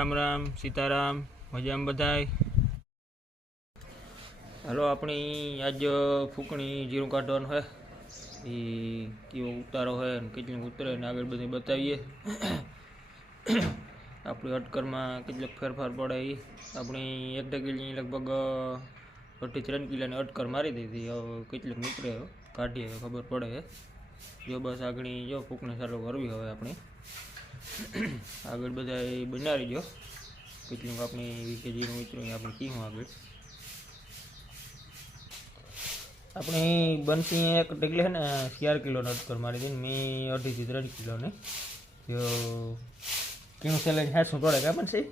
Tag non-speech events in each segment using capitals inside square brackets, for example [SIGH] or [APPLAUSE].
રામ રામ, સીતારામ, મજામાં બધાય? હાલો, આપણી આજ ફૂકણી જીરું કાઢવાનું હોય એ કેવો ઉતારો હોય અને કેટલીક ઉતરે ને આગળ બધી બતાવીએ. આપણી અટકરમાં કેટલીક ફેરફાર પડે એ આપણી એક ડગીલની લગભગ અઢી ત્રણ કિલોની અટકર મારી દીધી. કેટલીક નીકળે કાઢીએ, ખબર પડે જો બસ આગળ જો ફૂકણી ચાલુ કરવી હવે આપણે. આગળ બધા એ બનાવી દો કેટલું આપણી વીકે મિત્રો આપણે કીધું આગળ. આપણે બનતી એક ડગલે છે ને, ચાર કિલોનો અટકર મારી દઈને, મેં અઢીથી ત્રણ કિલોને જો કેવું સેલેડ હાથું પડે કાં બનસી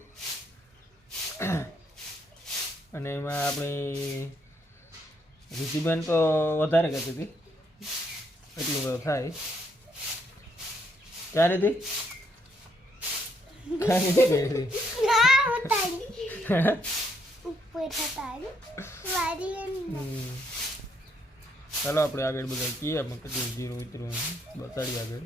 અને એમાં આપણી રીતિબેન તો વધારે કહેતી હતી. એટલું બધું થાય. ક્યારેથી [LAUGHS] ચાલો આપણે આગળ બધા કહીએ અમે કેટલું જીરો ઉતરું બતાડીએ આગળ.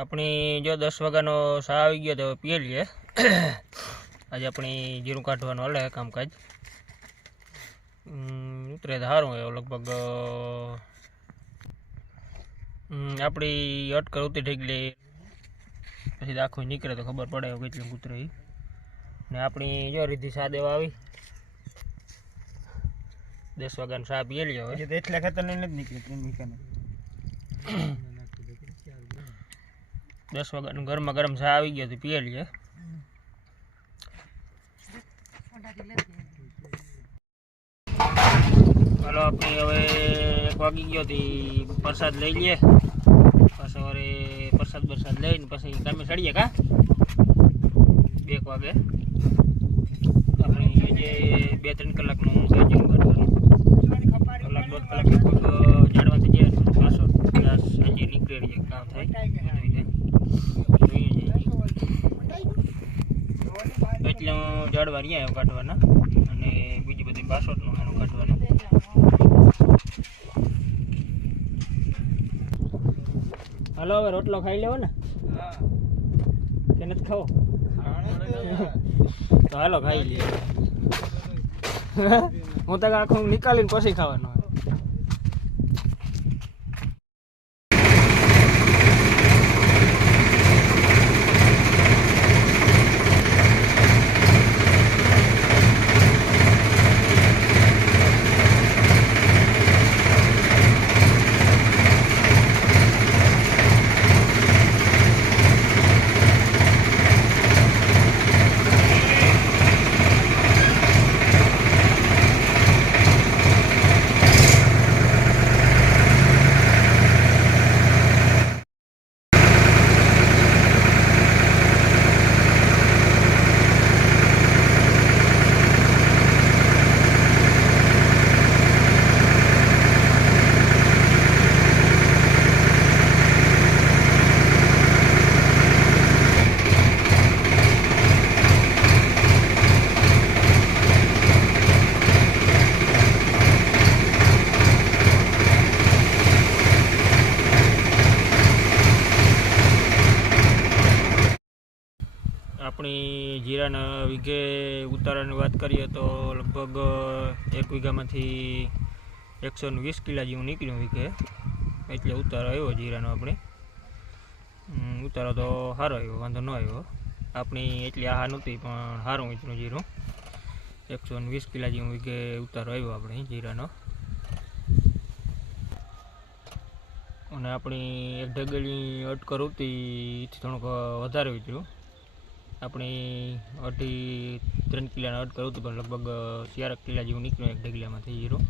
આપણી જો દસ વાગ્યાનો સા આવી ગયો તો પીએ લઈએ આજે આપણી જીરું કાઢવાનું હાલે કામકાજ. ઉતરે સારું એવું લગભગ આપણી અટકર ઉતરી થઈ ગઈ પછી આખું નીકળે તો ખબર પડે કેટલી ઉતરે. ને આપણી જો રીધી સા દેવા આવી. દસ વાગ્યાનો સા પીએ લઈએ હવે એટલે ખતરનાક નથી નીકળી. દસ વાગ્યાનું ગરમા ગરમ ચા આવી ગયો તો પીએ લઈએ ચાલો આપણે હવે એક વાગી ગયો હતી, પ્રસાદ લઈ લઈએ. પાછો હવે પ્રસાદ બરસાદ લઈને પછી કામે ચડીએ કા? બે એક વાગે. આપણે જે બે ત્રણ કલાકનું આયોજન કરવાનું કલાક દોઢ કલાક લગભગ જાડવાથી જાય તો પાછો સાંજે નીકળી રહીએ કામ થાય. એટલે હું જાડવા રહ્યા આવ્યો કાઢવાના. અને બીજી બધી બાસઠનું હાનું કાઢવાનું. હાલો, હવે રોટલો ખાઈ લેવો ને? કે નથી ખાવો? તો હાલો, ખાઈ લે હું તો આખું નીકાળીને પછી ખાવાનો હોય આપણી જીરાના વીઘે ઉતારાની વાત કરીએ તો લગભગ એક વીઘામાંથી એકસો ને વીસ કિલા જેવું નીકળ્યું વીઘે. એટલે ઉતારો આવ્યો જીરાનો આપણે. ઉતારો તો સારો આવ્યો, વાંધો ન આવ્યો. આપણી એટલી આહા નહોતી, પણ સારું ઉતર્યું જીરું. એકસો ને વીસ કિલા જેવું વીઘે ઉતારો આવ્યો આપણે જીરાનો. અને આપણી એક ઢગલી અટકર હતી થોડુંક વધારે ઉતર્યું. આપણી અઢી ત્રણ કિલાના કરું હતું પણ લગભગ ચાર કિલા જેવું નીકળ્યું એક ઢગલામાંથી જીરું